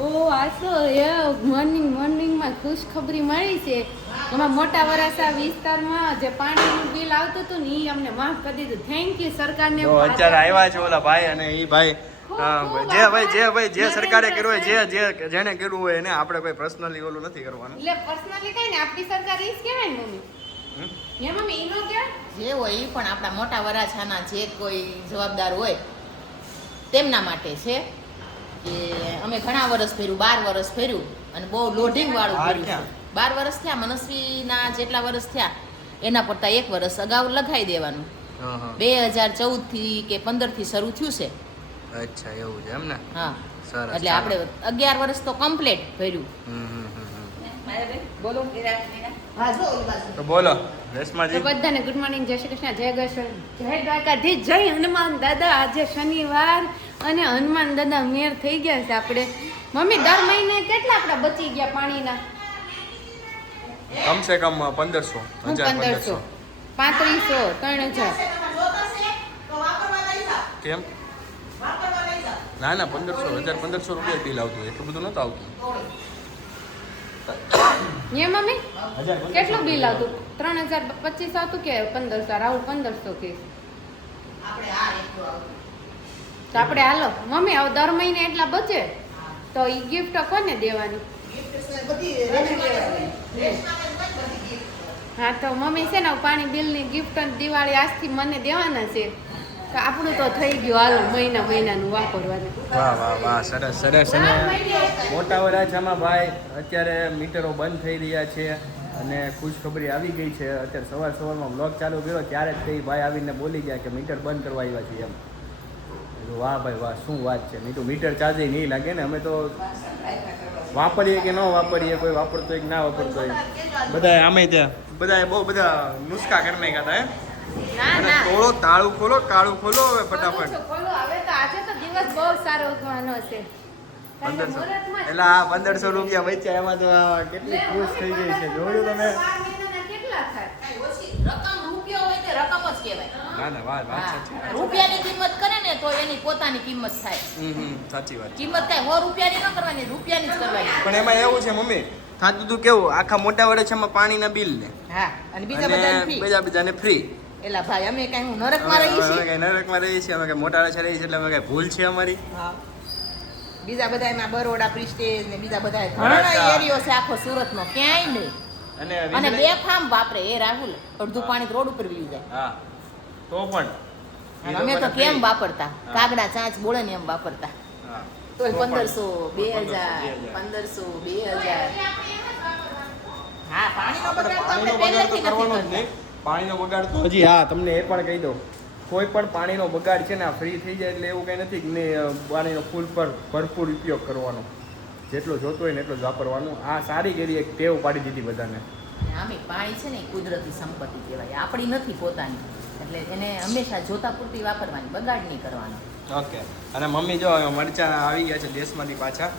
ઓ આ તો મોર્નિંગમાં ખુશખબરી મળી છે. એમાં મોટા વરાસા વિસ્તારમાં જે પાણીનું બિલ આવતું હતું ને એ અમને માફ કરી દીધું. થેન્ક યુ સરકારને. તો અત્યારે આવ્યા છે ઓલા ભાઈ અને એ ભાઈ જે સરકારે કર્યું હોય જેને કર્યું હોય એને આપણે કોઈ પર્સનલી ઓલું નથી કરવાનું. એટલે પર્સનલી કઈ ને આપણી સરકાર ઈ જ કહેવાય ને મમ્મી. હે મમ્મી ઈનો કે જે હોય એ પણ આપણા મોટા વરાછાના જે કોઈ જવાબદાર હોય તેમના માટે છે કે અમે ઘણા વર્ષ ફેર્યું 12 વર્ષ ફેર્યું અને બહુ લોડિંગ વાળું ફેર્યું. 12 વર્ષ થયા. મનસ્વીના જેટલા વર્ષ થયા એના કરતાં 1 વર્ષ અગાઉ લગાવી દેવાનું. 2014 થી કે 15 થી શરૂ થયું છે. અચ્છા એવું છે એમ ને. હા સરસ. એટલે આપણે 11 વર્ષ તો કમ્પ્લીટ ભર્યું. બોલો તો બોલો રેશમાજી. તો બધાને ગુડ મોર્નિંગ, જય શ્રી કૃષ્ણ, જય ગોસલ, જય દ્વારકાધીશ, જય હનુમાન દાદા. આજે શનિવાર અને હનુમાન દાદા મેર થઈ ગયા છે. આપણે મમ્મી દર મહિને કેટલા આપડા બચી ગયા પાણીના? કમસે કમ 1500 3500 3000. કેમ? ના 1500 રૂપિયા બિલ આવતું. એટલું બધું નતું આવતું. ને મમ્મી કેટલું બિલ આવતું? 3025 આવતું કે 1500? રાહુલ 1500 કે. તો આપણે હાલો મમ્મી હવે દર મહિને એટલા બચે તો ઈ ગિફ્ટ કોને દેવાની? હા તો મમ્મી છે ને પાણી બિલની ગિફ્ટ દિવાળી આજથી મને દેવાના છે. તો આપણું તો થઈ ગયું. હાલો મહિનાનું વાપરવાનું. વાહ સરસ. અને મોટા વરાછામાં ભાઈ અત્યારે મીટરો બંધ થઈ રહ્યા છે અને ખુશખબરી આવી ગઈ છે. અત્યારે સવારમાં બ્લોગ ચાલુ કર્યો ત્યારે જ તે ભાઈ આવીને બોલી ગયા કે મીટર બંધ કરવા આવ્યા છીએ એમ. વાહ ભાઈ વાહ, શું વાત છે. નહીં તો મીટર ચાર્જ નહીં લાગે ને. અમે તો વાપરીએ કે ન વાપરીએ, કોઈ વાપરતો હોય કે ના વાપરતો હોય, બધાએ આમે ત્યાં બધાએ બહુ બધા નુસ્ખા કરી નાખ્યા હતા. થોડો તાળું ખોલો, કાળું ખોલો હવે ફટાફટ. ખોલો હવે તો. આજે તો દિવસ બહુ સારો ઉગવાનો છે. 1500 એટલે આ 1500 રૂપિયા બચ્યા એમાં તો કેટલી ખુશ થઈ ગઈ છે. જોયું તમે? કેટલા થાય? રકમ રૂપિયો હોય તે રકમ જ કહેવાય. ના વાત સાચી. રૂપિયાની કિંમત કરે ને તો એની પોતાની કિંમત થાય. સાચી વાત. કિંમત થાય 100 રૂપિયાની ન કરવાની, રૂપિયાની જ કરવાની. પણ એમાં એવું છે મમ્મી, થાતું તું કેવું આખા મોટા વડેછામાં પાણીના બિલ ને હા અને બીજાને ફ્રી. એલા ભાઈ અમે કઈ હું નરકમાં રહી છીએ? નરકમાં રહીએ છીએ અમે, કઈ મોટા વડેછા રહીએ છીએ એટલે અમે કઈ ભૂલ છે અમારી? હા. બીજા બધા એમાં બરોડા પ્રિસ્ટેજ ને બીજા બધા ઘણા એરિયો છે આખો સુરતનો, ક્યાંય નહીં. અને બે ફાર્મ વાપરે એ રાહુલ, અડધું પાણી રોડ ઉપર વીયું જાય. હા તો પણ અમે તો કેમ વાપરતા, કાગડા ચાંચ બોળે ને એમ વાપરતા. તો 1500 2000 1500 2000. હા પાણીનો બગાડ તો આપણે પહેલેથી નથી કરવાનો. પાણીનો બગાડ તો હજી હા તમને એ પણ કહી દઉં, કોઈ પણ પાણીનો બગાડ છે ને આ ફ્રી થઈ જાય એટલે એવું કંઈ નથી કે પાણીનો ભરપૂર ઉપયોગ કરવાનો. જેટલો જોતો હોય ને એટલો જ વાપરવાનું. આ સારી કરી એક ટેવ પાડી દીધી બધાને. આમે પાણી છે ને કુદરતી સંપત્તિ કહેવાય, આપણી નથી પોતાની. એટલે એને હંમેશા જોતા પૂરતી વાપરવાની, બગાડ નહીં કરવાનો. ઓકે. અને મમ્મી જો મરચાં આવી ગયા છે દેશમાંથી પાછા,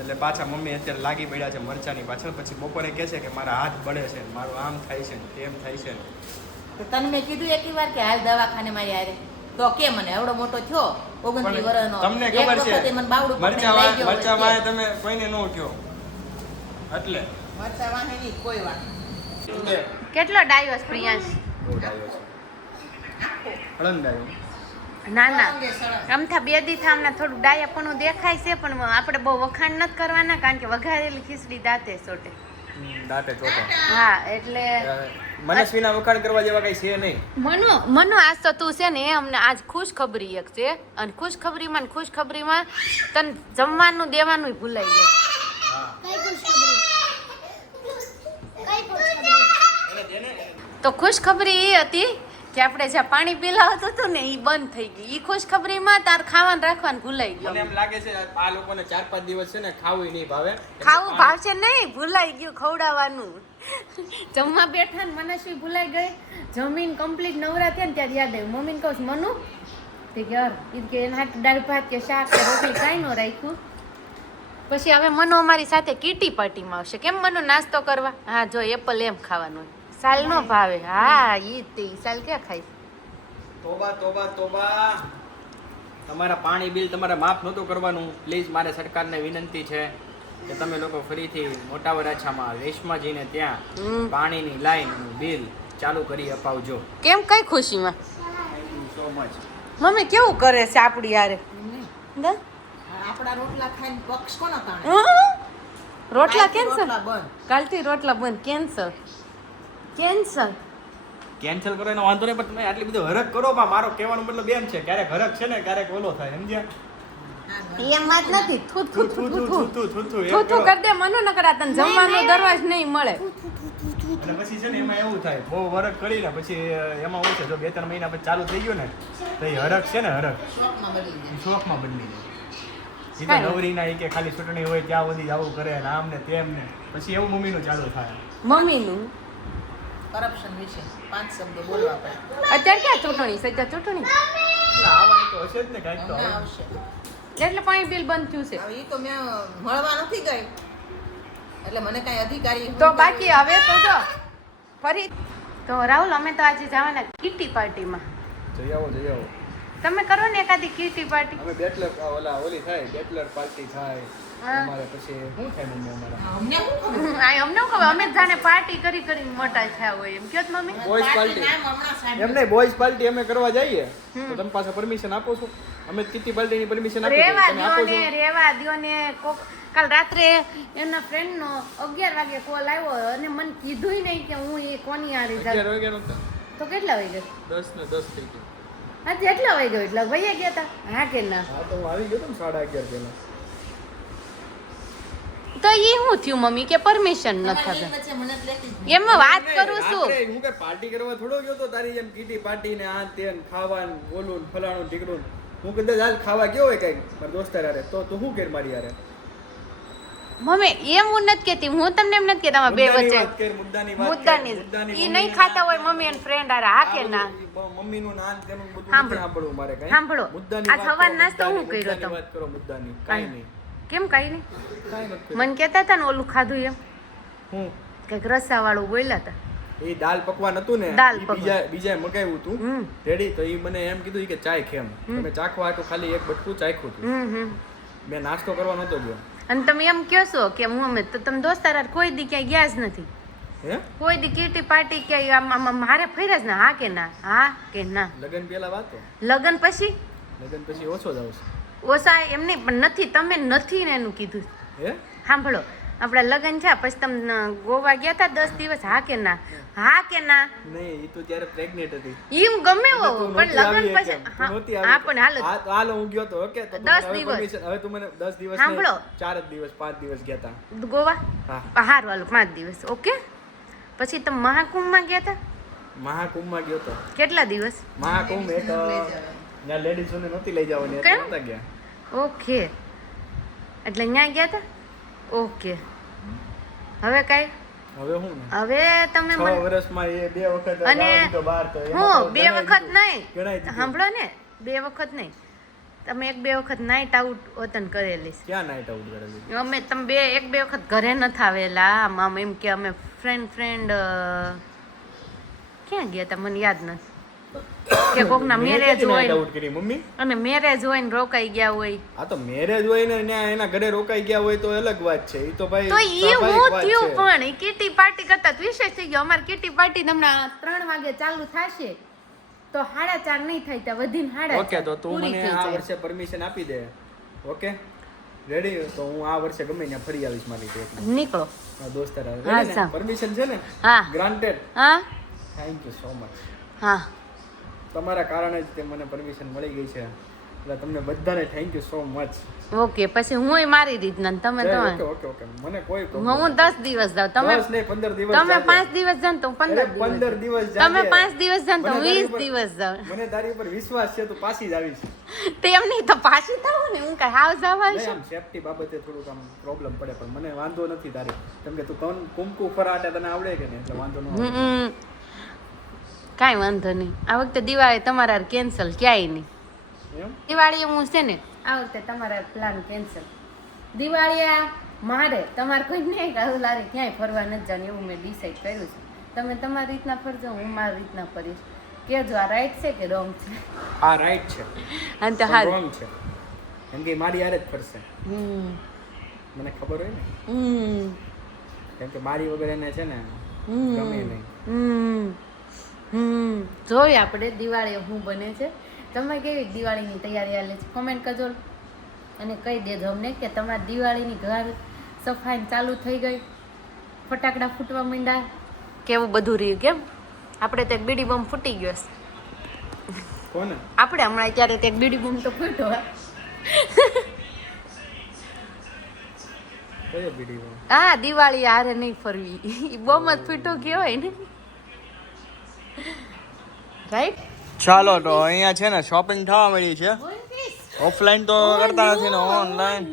એટલે પાછા મમ્મી અત્યારે લાગી પડ્યા છે મરચાંની પાછળ. પછી બપોરે કહે છે કે મારા હાથ બળે છે, મારું આમ થાય છે ને તેમ થાય છે. તો તને મેં કીધું એક વાર કે હાલ દવાખાને મારી હારે, તો કે મને એવડો મોટો થયો 29 વર્ષનો, તમને ખબર છે મને બાવડું મરચાં વાય તમે કોઈને ન ઉઠ્યો એટલે મરચાં વાહે નહીં કોઈ વાત. કેટલો ડાયો છે પ્રિયાંશ? બહુ ડાયો છે. હળંગ ડાયો. ના અમથા બે દી થામના થોડું ડાયાપણું દેખાય છે, પણ આપણે બહુ વખાણ નથી કરવાના કારણ કે વઘારેલી ખીચડી દાંતે ચોટે. દાંતે ચોટે. હા એટલે મનસ્વીના વખાણ કરવા જેવા કઈ છે નહીં. મનુ આજ તો તું છે ને અમને આજ ખુશખબરી એક છે, અને ખુશખબરીમાં તને જમવાનું દેવાનું ભૂલાઈ ગયું. તો ખુશખબરી એ હતી કે આપણે જ્યાં પાણી પીલાવતું હતું ને એ બંધ થઈ ગયું. એ ખુશખબરીમાં તાર ખાવાનું રાખવાનું ભૂલાઈ ગયું. મને એમ લાગે છે આ લોકોને 4-5 દિવસ છે ને ખાવું નહીં ભાવે. ખાવું ભાવશે નહીં, ભૂલાઈ ગયું ખવડાવવાનું. જમવા બેઠા ને મનસ્વી ભૂલાઈ ગઈ. જમીન કમ્પ્લીટ નવરા થયા ને ત્યારે યાદ આવ્યું. મમ્મીને કહું છું મનુ તે ઘર કે એના હાથ દાળ ભાત કે શાક કે રોટલી કાંઈ ન રાખ્યું. પછી હવે મનુ અમારી સાથે કીટી પાર્ટીમાં આવશે. કેમ મનુ નાસ્તો કરવા? હા જો એપલ એમ ખાવાનું. સાલ નો ભાવે. હા ઈ તે સાલ ક્યાં ખાય? તોબા તોબા તોબા. તમારા પાણી બિલ તમારે માફ નહોતું કરવાનું. પ્લીઝ મારે સરકારને વિનંતી છે કે તમે લોકો ફરીથી મોટા વરાછામાં રેશમા જઈને ત્યાં પાણીની લાઈન બિલ ચાલુ કરી અપાવજો. કેમ કઈ ખુશીમાં? Thank you so much. Mummy કેવું કરે છે આપડી યારે? આપણા રોટલા ખાઈને પક્ષ કોનો તાણે? રોટલા કાલથી કેન્સલ. રોટલા બંધ. કાલથી રોટલા બંધ. કેન્સલ. કેન્સલ. કેન્સલ કરો એનો વાંધો નહીં, પણ તમે આટલી બધો હરખ કરો. મારો કહેવાનો મતલબ એમ છે, ક્યારેક હરખ છે ને ક્યારેક ઓલો થાય, સમજ્યા? એમ વાત નથી. થુ થુ થુ થુ થુ થુ થુ થુ થુ કરી દે. મનો ન કરા તને જમવાનો દરવાજ નહીં મળે. અને પછી છે ને એમાં એવું થાય, બહુ હરખ કરીને પછી એમાં હોય છે, જો 2-3 મહિના પછી ચાલુ થઈ ગયું ને તો એ હરખ છે ને હરખ શોખમાં બદલી જાય. શોખમાં બદલી જાય. સીધા નવરીના કે ખાલી ચૂંટણી હોય ત્યાં સુધી આવું કરે ને આમ ને તેમ ને પછી એવું મમ્મીનું ચાલુ થાય. મમ્મીનું કરપ્શન વિશે 5 શબ્દો બોલવા પડે. અત્યારે ક્યાં ચૂંટણી છે? અત્યારે ચૂંટણી એટલે આવવાનું તો હશે જ ને કાંઈક તો. હમણાં આવશે. એટલે પાણી બિલ બંધ થયું છે. હવે ઈ તો મેં મળવા નથી ગઈ એટલે મને કાંઈ અધિકારી તો બાકી હવે તો જો ફરી તો રાહુલ અમે તો આજે જવાના કીટી પાર્ટીમાં. જઈ આવો જઈ આવો. તમે કરો ને એકાદી કીટી પાર્ટી. અમે બેચલર ઓલી થાય, બેચલર પાર્ટી થાય હા. અમારે પછી શું થાય મમ્મી અમારા? અમને શું ખબર? આ અમને શું ખબર, અમે જ જાણે પાર્ટી કરી કરીને મોટા થયા હોય એમ. કયો જ મમ્મી? Boys party. નામ હમણાં સાંભળ્યું. એમ નહીં, બોયઝ પાર્ટી અમે કરવા જઈએ તો તમે પાસે પરમિશન આપો છો? અમે કીટી પાર્ટીની પરમિશન આપી દઈએ, રેવા તમે દ્યો આપો ને છો? રેવા દ્યો ને કોક કાલ રાત્રે એના ફ્રેન્ડનો 11 વાગે કોલ આવ્યો અને મને કીધુંય નહીં કે હું એ કોની હારે જાઉં. 11 વાગ્યાનો તો તો કેટલા વાગે? 10 ને 10 થઈ ગયું. હા એટલા વાગે એટલે ભાઈએ ગયા હતા. હા કે ના? હા તો હું આવી ગયો તો ને 11:30 પહેલા. તો એ શું થયું મમ્મી કે પરમિશન ન તમારી થશે? વચ્ચે મને જ લેતી જ એમાં વાત કરું છું. રાત્રે હું કે પાર્ટી કરવા થોડો ગયો તો તારી જેમ કીટી પાર્ટી ને આ તે ને ખાવાનું બોલું ને ફલાણું ઢીકડું. હું કદાચ હાલ ખાવા ગયો હોય કઈક મારા દોસ્તાર હારે તો તું શું કર મારી હારે? મમ્મી એમ હું નથી કેતી, હું તમને એમ નથી કેતા આમાં બે મુદ્દાની વચ્ચે વાત કર, મુદ્દાની વાત કર, મુદ્દાની મુદ્દાની ઈ મમ્મીની નહીં ખાતા હોય મમ્મી અને ફ્રેન્ડ હારે. હા કે ના? મમ્મીનું નામ તેનું બધું સાંભળો. નથી સાંભળવું મારે કઈ. સાંભળો. મુદ્દાની આ વાત કરો, સવારના નાસ્તો હું મુદ્દાની, કર્યો તો? મુદ્દાની વાત કરો, મુદ્દાની કાઈ નહીં. કેમ કઈ નહીં? કાઈ નથી. મને કહેતા હતા ને ઓલું ખાધું એમ હું કંઈક રસા વાળું બોલ્યા હતા. એ દાલ પકવાન હતું ને દાલ ઈ પકવાન. બીજા મગાવ્યું હતું હમ રેડી, તો ઈ મને એમ કીધું ઈ કે ચાય ખેમ તમે ચાખવા હાટું ખાલી એક બટકું ચાખ્યું હતું. હમ. મેં નાસ્તો કરવા નતો ગયો. અને તમે એમ કહો છો કે હું અમે તો તમે દોસ્તાર હારે કોઈ દી ક્યાંય ગયા જ નથી. હે કોઈ દી કીટી પાર્ટી ક્યાંય આમ મારે ફર્યા જ ના. હા કે ના? હા કે ના? લગન પેલા વાતો, લગન પછી લગન પછી ઓછો જ આવશે. ઓછા એમ નહીં પણ નથી. તમે નથી ને એનું કીધું. હે સાંભળો આપણા લગન છે પછી તમે ગોવા ગયા હતા 10 દિવસ. હા કે ના? હા કે ના? નહીં, ઈ તો ત્યારે પ્રેગ્નેન્ટ હતી. એમ ગમે હો તું પણ નહોતી લગન આવી પછી એમ. તું નહોતી હા આવી. પણ હાલો હા તો હાલો હું ગયો તો ઓકે તો 10 દિવસ. હવે તું મને 10 દિવસ સાંભળો. નહીં, 4 જ દિવસ 5 દિવસ ગયા હતા. ગોવા હા હારું હાલો 5 દિવસ ઓકે. પછી તમે મહાકુંભમાં ગયા હતા મહાકુંભમાં ગયો તો. કેટલા દિવસ? મહાકુંભ એક ત્યાં લેડીઝોને નહોતી લઈ જવાની એટલે કેમ? નહોતા ગયા. ઓકે એટલે ત્યાં ગયા હતા. ઓકે હવે કાંઈ હવે હું ને હવે તમે 6 મને વર્ષમાં એ 2 વખત અને જવા દીધો બહાર તો એમાં હું તો 2 ગણાય વખત દીધું. નહીં ગણાય દીધું. સાંભળો ને 2 વખત નહીં તમે 1-2 વખત નાઈટ આઉટ વતન કરેલી છે. ક્યાં નાઈટ આઉટ કરેલી? અમે તમે 1-2 વખત ઘરે નથી આવેલા. આમ એમ કે અમે ફ્રેન્ડ ક્યાં ગયા હતા મને યાદ નથી. કે કોકના મેં મેરેજ ક્યાંથી night હોય out કરી મમ્મી? અને મેરેજ હોય ને રોકાઈ ગયા હોય આ તો મેરેજ હોય ને ત્યાં એના ઘરે રોકાઈ ગયા હોય તો અલગ વાત છે. ઈ તો ભાઈ તો ઈ સ્વાભાવિક હું વાત થયું છે. પણ ઈ કીટી પાર્ટી કરતા તો વિશેષ થઈ ગયો. અમારી કીટી પાર્ટી હમણાં 3 વાગે ચાલુ થશે તો 4:30 નહીં થાય ત્યાં વધીને 4:30 ઓકે તો તું પૂરી મને થઈ આ જાય. વર્ષે પરમિશન આપી દે. Okay ready? તો હું આ વર્ષે ગમે ત્યાં ફરી આવીશ મારી રીતે. નીકળો. દોસ્તાર હા, સા. પરમિશન છે ને? હા ગ્રાન્ટેડ. હા થેન્ક યુ સો મચ. હા તમારા કારણે જ તે મને પરમિશન મળી ગઈ છે એટલે તમને બધાને thank you so much. Okay પછી હું મારી રીતના ને તમે ઓકે તમે ઓકે ઓકે મને કોઈ problem હું 10 દિવસ જાઉં તમે 10 નહીં 15 દિવસ તમે જાજે. 5 દિવસ જાઓ ને તો 15 અરે, 15 દિવસ તમે જાજે. 5 દિવસ જાઓ ને તો મને તારી 20 ઉપર- દિવસ જાઓ. મને તારી ઉપર વિશ્વાસ છે તું પાછી જ આવીશ. તેમ નહીં તો પાછી થાવ ને હું કઈ હાવ જવા નહીં, છું. આમ સેફટી બાબતે થોડુંક આમ પ્રોબ્લેમ પડે પણ મને વાંધો નથી તારી કેમ કે તું કુમકુ ફરાટે તને આવડે કે નહીં એટલે વાંધો ન આવે. કાંઈ વાંધો નહીં. આ વખતે દિવાળી તમારા કેન્સલ ક્યાંય નહીં. એમ દિવાળી હું છે ને આ વખતે તમારા પ્લાન કેન્સલ. દિવાળી આ મારે તમારે કોઈ નહીં રાહુલારે ક્યાંય ફરવા નથી જવાનું એવું મેં ડિસાઈડ કર્યું છે. તમે તમારી રીતના ફરજો હું મારી રીતના ફરીશ. કેજો આ રાઈટ છે કે રોંગ છે આ રાઈટ છે અને તો હાલ રોંગ છે કેમ કે મારી યાર જ ફરશે મને ખબર હોય ને કેમ કે મારી વગર એને છે ને ગમે નહીં જોઈએ આપણે દિવાળી શું બને છે તમે કેવી દિવાળીની તૈયારી હાલે છે કોમેન્ટ કરજો અને કહી દેજો અમને કે તમારી દિવાળીની ઘર સફાઈ ચાલુ થઈ ગઈ ફટાકડા ફૂટવા માંડ્યા કેવું બધું રહ્યું કેમ આપણે તો એક બીડી બમ ફૂટી ગયો છે કોને આપણે હમણાં ત્યારે તો એક બીડી બમ તો ફૂટ્યો કયો બીડી બમ? હા દિવાળી હારે નહીં ફરવી ઈ બમ જ ફૂટો કહેવાય ને રાઈટ ચાલો તો અહીંયા છે ને શોપિંગ થવા મળી છે ઓફલાઈન તો કરતા નથી ને ઓનલાઈન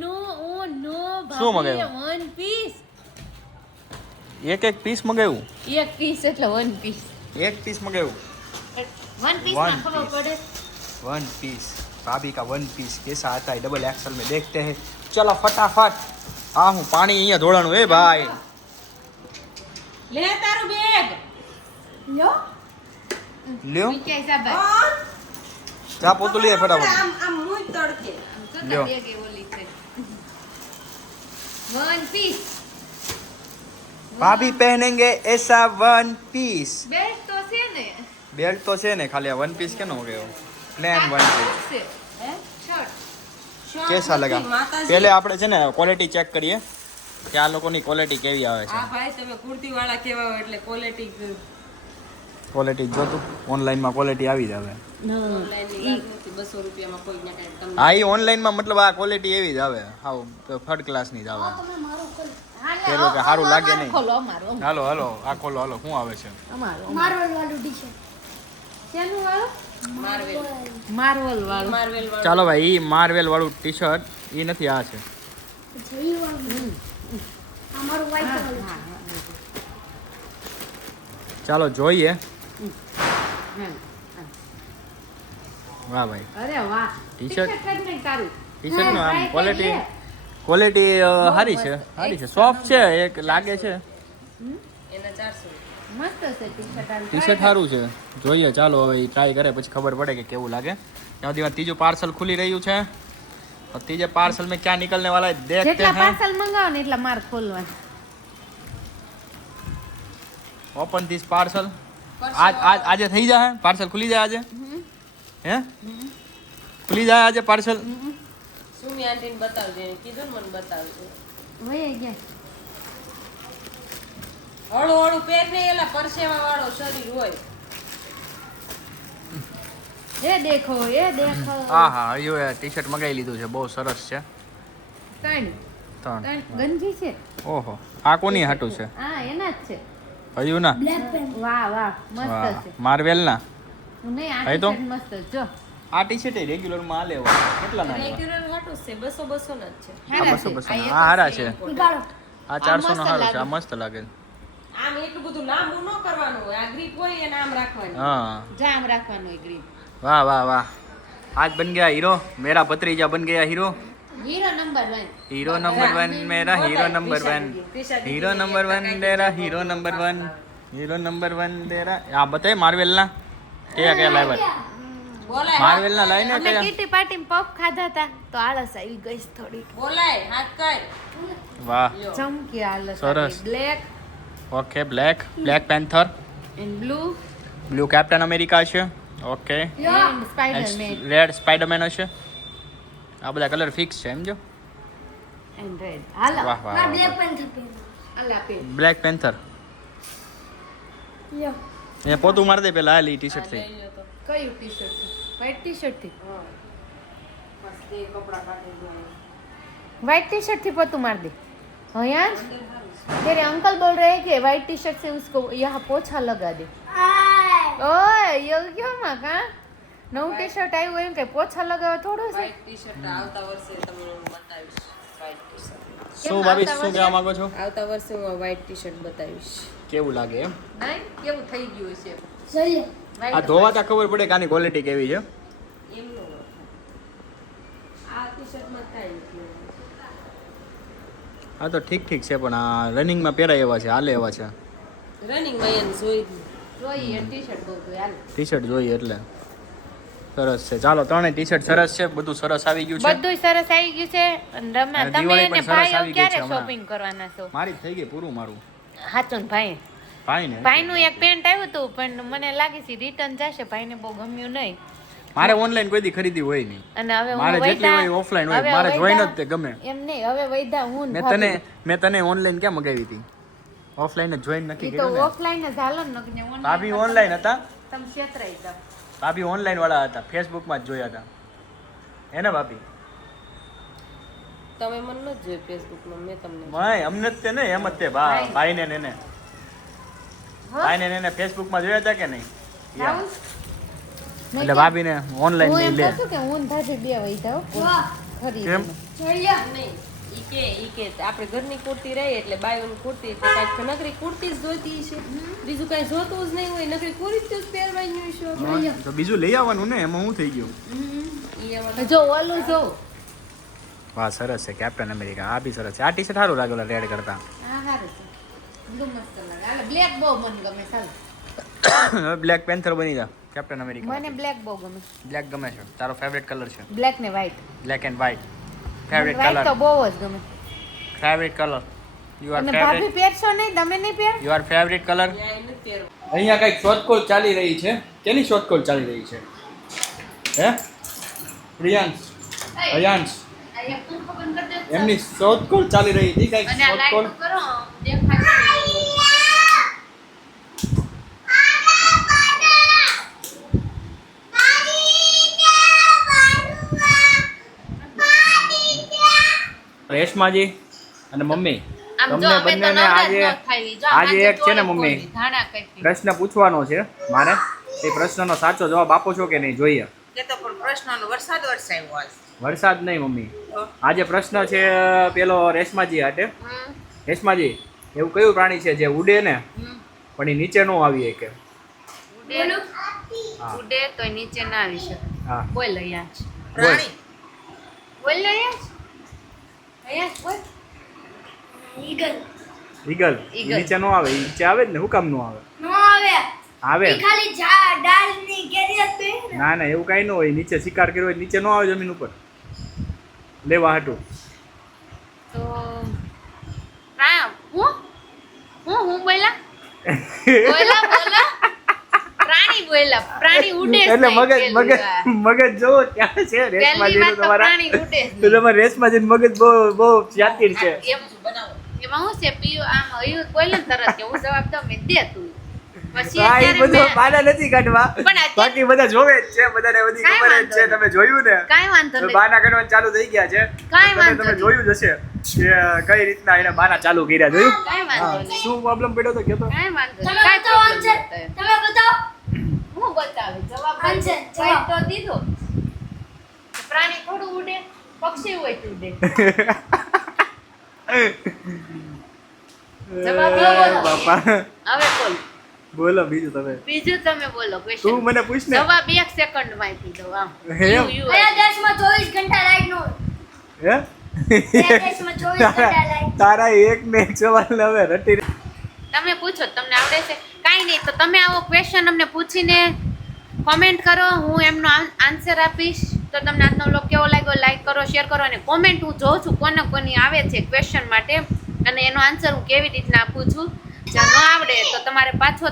શું મગાવ્યું? વન પીસ એક પીસ મગાવ્યું એક પીસ એટલે વન પીસ એક પીસ મગાવ્યું वन पीस One ना खबर piece. पड़े वन पीस भाभी का वन पीस कैसा आता है डबल एक्सल में देखते हैं चलो फटाफट हाँ हूँ पानी અહીંયા ધોળાનું એ ભાઈ લે તારું બેગ લ્યો લ્યો क्या हिसाब है ચા પોતું લે ફટાફટ આમ મુઈ તડકે तो લ્યો. ये के बोली थे वन पीस ભાભી પહેનેંગે ऐसा वन पीस बेल्ट तो से ने બેલ્ટ તો છે ને ખાલી આ વન પીસ કેનો મગાવ્યો પ્લેન વન પીસ से शर्ट કેસા લગા પહેલે આપણે છે ને ક્વોલિટી ચેક કરીએ કે આ લોકોની ક્વોલિટી કેવી આવે છે આ ભાઈ તમે કુર્તી વાળા કેવા હોય એટલે ક્વોલિટી ક્વોલિટી જો તું ઓનલાઈનમાં ક્વોલિટી આવી જ આવે 200 રૂપિયામાં કોઈ ના કાંઈ તમને હા એ ઓનલાઈનમાં મતલબ આ ક્વોલિટી એવી જ આવે હાવ થર્ડ ક્લાસની જ આવે પેલું કે સારું લાગે નહીં ખોલો અમારો હાલો હાલો આ ખોલો હાલો શું આવે છે અમારો માર્વલ વાળું ટી-શર્ટ શેનું વાળો માર્વેલ માર્વલ વાળો માર્વેલ વાળું ચાલો ભાઈ ઈ માર્વેલ વાળું ટી શર્ટ એ નથી આ છે છે ઈ વાળું આ મારું white વાળું છે. ચાલો જોઈએ હમ. વાહ ભાઈ અરે વાહ ટી-શર્ટ? ટી-શર્ટ જ નહીં તારું ટી શર્ટનું આમ try ક્વોલિટી કરીએ. ક્વોલિટી સારી છે સારી છે સોફ્ટ છે એક લાગે છે એના 400 મસ્ત છે ટી-શર્ટ આનું. ટી શર્ટ સારું છે જોઈએ ચાલો હવે ટ્રાય કરે પછી ખબર પડે કે કેવું લાગે ત્યાં સુધી ત્રીજું પાર્સલ ખુલી રહ્યું છે और तीजे पार्सल में क्या निकलने वाला है देखते જેટલા हैं પાર્સલ મંગાવો ને એટલા માર ખોલવાના ओपन दिस पार्सल आज आज આજે થઈ જાય પાર્સલ ખુલી જાય આજે હે ખુલી જાય આજે પાર્સલ સુમી આંટીને બતાવજો એને કીધું ને મને બતાવજો વહી ગયા હળું હળું પેર ને એલા પરસેવા વાળો શરીર હોય એ દેખો હા હા હરિયો એ ટી શર્ટ મગાવી લીધું છે બહુ સરસ છે ત્રણ ત્રણ ગંજી છે ઓહો આ કોની હાટું છે હા એના જ છે હરિયું ના બ્લેક પેન્ટ વાહ વાહ મસ્ત વાહ છે માર્વેલ ના નહીં આ ભાઈ તો? ટી-શર્ટ મસ્ત છે. જો આ ટી શર્ટ રેગ્યુલર માં આ લેવા કેટલા ના લેવા રેગ્યુલર હાટું છે 200 200 ના જ છે હારા બસો છે. બસો આ ના. એક આ હારા છે નીકાળો આ 400 નો મસ્ત હારો છે આ લાગે. મસ્ત લાગે આમ એટલું બધું લાંબુ ન કરવાનું હોય આ ગ્રીપ હોય એને આમ રાખવાની હા જામ રાખવાનું હોય ગ્રીન वाह वाह वाह आज बन गया हीरो मेरा भतीजा बन गया hero hero number 1 hero number 1 मेरा हीरो नंबर 1 हीरो नंबर 1 तेरा हीरो नंबर 1 हीरो नंबर 1 तेरा आप बताए मार्वेल ना क्या क्या लाइव બોલાય मार्वेल ना लाइन है અમે क्या કીટી પાર્ટીમાં પફ ખાધા હતા તો આળસ આવી ગઈ છે થોડી બોલાય હાથ કર वाह ચમકી આળસ સરસ. Black okay black Black Panther and blue blue Captain America છે okay and Spiderman red Spiderman હશે આ બધા કલર ફિક્સ છે સમજો એન્ડ રેડ હાલો વાહ વાહ ના બ્લેક પેન્ટ પહેર અલ્લા પે બ્લેક પેન્થર લ્યો એ પોતું માર દે પેલા આ લી ટી-શર્ટ થી કયું ટી-શર્ટ વ્હાઈટ ટી-શર્ટ થી બસ તે કપડા કાઢી દો व्हाइट टी शर्ट थी पोतू मार दे हाँ यार तेरे अंकल बोल रहे हैं कि व्हाइट टी शर्ट से उसको यहाँ पोछा लगा दे આય ओए ये क्यों माँ का नव टी शर्ट आई हुई के पोछा लगावे थोड़ो से વ્હાઈટ ટી-શર્ટ આવતા વર્ષે તમને હું બતાવીશ વ્હાઈટ ટી-શર્ટ શું ભાભી શું કહેવા માંગો છો આવતા વર્ષે હું વ્હાઈટ ટી-શર્ટ બતાવીશ કેવું લાગે એમ नहीं केવું થઈ ગયું છે જોઈએ આ ધોવાતા ખબર પડે કે આની ક્વોલિટી કેવી છે એમનો આ ટી-શર્ટમાં કાંઈ નથી આ તો ઠીક ઠીક છે પણ આ રનિંગમાં પહેરાય એવા છે હાલે એવા છે રનિંગમાં એને જોઈ જોઈએ ટી-શર્ટ બહુ તો હાલ ટી શર્ટ જોઈએ એટલે સરસ છે. ચાલો ત્રણેય ટી શર્ટ સરસ છે, બધું સરસ આવી ગયું છે. બધુંય સરસ આવી ગયું છે. અને રમ્યા અને તમે દિવાળી ને પણ સરસ ભાઈ આવી ગઈ છે ક્યારે હમણાં. શોપિંગ કરવાના છો? મારી થઈ ગઈ પૂરું મારું. હાચું ને ભાઈ ભાઈ ને ભાઈનું એક પેન્ટ આવ્યું હતું પણ મને લાગે છે રિટર્ન જશે, ભાઈને બહુ ગમ્યું નહીં. મારે ઓનલાઈન કોઈ દી ખરીદી હોય નહીં. અને હવે મારે હું જેટલી વૈધા હોય offline હોય. હવે મારે જોઈને વૈધા- જ તે ગમે. એમ નહીં હવે વૈધા હું ને ભાભી. મેં તને ઓનલાઈન ક્યાં મગાવી હતી? ઓફલાઈન જ જોઈને નક્કી ઈ તો કર્યું ને. ઓફલાઈન જ હાલો ને નકને online ભાભી તો ઓનલાઈન હતા, તમે છેતરાઈ જાવ. ભાભી ઓનલાઈન વાળા હતા, ફેસબુકમાં જ જોયા હતા. હે ને ભાભી? તમે મને નથી જોયું ફેસબુકમાં, મેં તમને ભાઈ અમને જ તે ને એમ જ તે ભાઈને ને એને ભાઈને ને એને ફેસબુકમાં જોયા હતા કે નહીં? જાઉં? એટલે ભાભીને હું ઓનલાઈન એમ લે. કહું છું કે હું ને ભાભી બે વૈધા હો. વાહ ખરી કેમ? જોઈ લો નહીં. ઈ કે આપણે ઘરની કુર્તી રહી એટલે બાયોની કુર્તી એટલે કાંઈક નકરી કુર્તી જ જોઈતી છે, બીજું કાંઈ જોતું જ નહીં હોય, નકરી કુર્તી જ પહેરવાની છે આપણે. તો બીજું લઈ આવવાનું ને, એમાં શું થઈ ગયું? ઈ એમાં જો ઓલું જો વાહ સરસ છે કેપ્ટન અમેરિકા. આ બી સરસ છે. આ ટી શર્ટ સારું લાગેલું રેડ કરતા. આ હારું છે. બધું મસ્ત લાગે. હાલો બ્લેક બહુ મને ગમે ચાલો. બ્લેક પેન્થર બની જા કેપ્ટન અમેરિકા. મને બ્લેક બહુ ગમે. બ્લેક ગમે છે, તારો ફેવરેટ કલર છે. બ્લેક ને white. Black and white favourite white તો કલર. બહુ જ ગમે. ફેવરેટ કલર યુ આર અને ભાભી ફેવરેટ પહેરશો નહીં, તમે નહીં પહેર? Your favourite colour. ન્યાય નથી પહેરવો. અહીંયા કઈક શોધખોળ ચાલી રહી છે. કેની શોધખોળ ચાલી રહી છે? હે પ્રિયાંશ, અયાંશ, અહીંયા પંખો બંધ કરી દેજો. એમની શોધખોળ ચાલી રહી હતી. કઈક અને આ શોધખોળ. લાઈટ કરો દેખાય. રેશમાજી અને મમ્મી આમ જો તમને અમે તો બંનેને નવરા જ આજે ન થાવી. જો આજે આજે એક છે ને ચોળી મમ્મી ખોલી, ધાણા કાપી. પ્રશ્ન પૂછવાનો છે મારે. એ પ્રશ્નનો સાચો જવાબ આપો છો કે નહીં જોઈએ. કે તો પણ પ્રશ્નનો વરસાદ વરસાવ્યો આજ. વરસાદ નહીં મમ્મી, આજે પ્રશ્ન છે પેલો રેશમાજી હાટે. રેશમાજી એવું કયું પ્રાણી છે જે ઉડે ને પણ એ નીચે નો આવી શકે? ઉડે હા. ઉડે તો નીચે ના આવી શકે. હા બોલ અહીંયા જ. પ્રાણી બોલ ને અહીંયા જ. અહીંયા જ બોલ. Eagle eagle. ઈગલ. નીચે નો આવે. ઈ નીચે આવે જ ને, હું કામ નો આવે? નો આવે આવે. ઈ ખાલી ડાળની કેરી હતી ને ના ના એવું કાંઈ ન હોય. નીચે શિકાર કર્યો હોય નીચે નો આવે જમીન ઉપર લેવા હાટું. તો હું બોલા બોલા પ્રાણી બોલા. પ્રાણી ઉડે જ એટલે નહીં મગજ પહેલી મગજ વાર. મગજ જો ત્યાં છે પહેલી રેશમાજી વાત તો તમારા. પ્રાણી ઉડે જ તો નહીં. તમારા રેશમાજી મગજ બહુ બહુ શાતીર છે. એમાં હું છે પીયું આમ હયું બોલે ને તરત કે હું જવાબ દઉં મેં દે તું પછી હા એ અત્યારે બધું મેં- બાના નથી કાઢવા. પણ અત્યારે- બાકી બધા જોવે જ છે, બધાને બધી કાંઈ ખબર જ છે. વાંધો તમે જોયું ને કાંઈ વાંધો તો નહીં. બાના કાઢવાનું ચાલુ થઈ ગયા છે. કાંઈ વાંધો તમે નહીં. જોયું જ હશે કે કઈ રીતના એને બાના ચાલુ કર્યા. જોયું? કાંઈ વાંધો હા. નહીં. શું પ્રોબ્લેમ પડ્યો તો કેતો? કાંઈ વાંધો તમે નહીં. કાંઈ બતાવો problem આન્સર નથી. તમે બતાવો હું બતાવે જવાબ આન્સર, કઈ જવાબ. તો દીધો. પ્રાણી થોડું ઉડે, પક્ષી હોય તો ઉડે. જવાબ એ બોલો. બાપા હવે બોલ. બોલો બીજું તમે. બીજું તમે બોલો તું question. મને પૂછ ને. જવાબ 1 સેકન્ડમાં આપી દો આમ. એમ? You. કયા દેશમાં 24 ઘંટા લાઈટ નો હોય? હે કયા દેશમાં 24 ઘંટા લાઈટ તારા એક ને એક સવાલ હવે રટી તમે પૂછો તમને આવડે છે કાંઈ નહીં તો તમે આવો ક્વેશ્ચન અમને પૂછીને કોમેન્ટ કરો, હું એમનો આન્સર આપીશ. તો તમને આજનો વ્લોગ કેવો લાગ્યો લાઈક કરો, શેર કરો અને કોમેન્ટ હું જોઉં છું કોને કોની આવે છે ક્વેશ્ચન માટે અને એનો આન્સર હું કેવી રીતના આપું છું. જો ન આવડે તો તમારે પાછો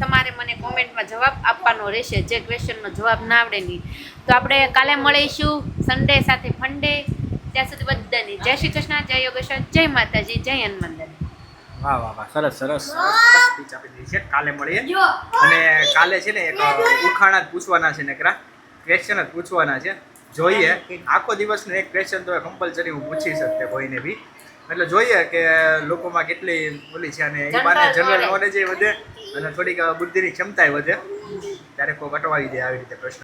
તમારે મને કોમેન્ટમાં જવાબ આપવાનો રહેશે જે ક્વેશ્ચનનો જવાબ ના આવડે નહીં. તો આપણે કાલે મળીશું સન્ડે સાથે ફંડે. ત્યાં સુધી બધાની જય શ્રી કૃષ્ણ, જય યોગેશ્વર, જય માતાજી, જય હનુમાન દાદા. વાહ વાહ વાહ સરસ સરસ સ્પીચ આપી દીધી છે. કાલે મળીએ. જો અને કાલે છે ને એક ઉખાણા જ પૂછવાના છે, નકરા ક્વેશ્ચન જ પૂછવાના છે. જોઈએ આખો દિવસનો એક ક્વેશ્ચન તો કમ્પલસરી હું પૂછી શકતે કોઈને બી. એટલે જોઈએ કે લોકોમાં કેટલી ઓલી છે અને એ બાને જનરલ નોલેજ વધે અને થોડીક બુદ્ધિની ક્ષમતા વધે. ત્યારે કોઈ અટવાઈ દે આવી રીતે પ્રશ્ન.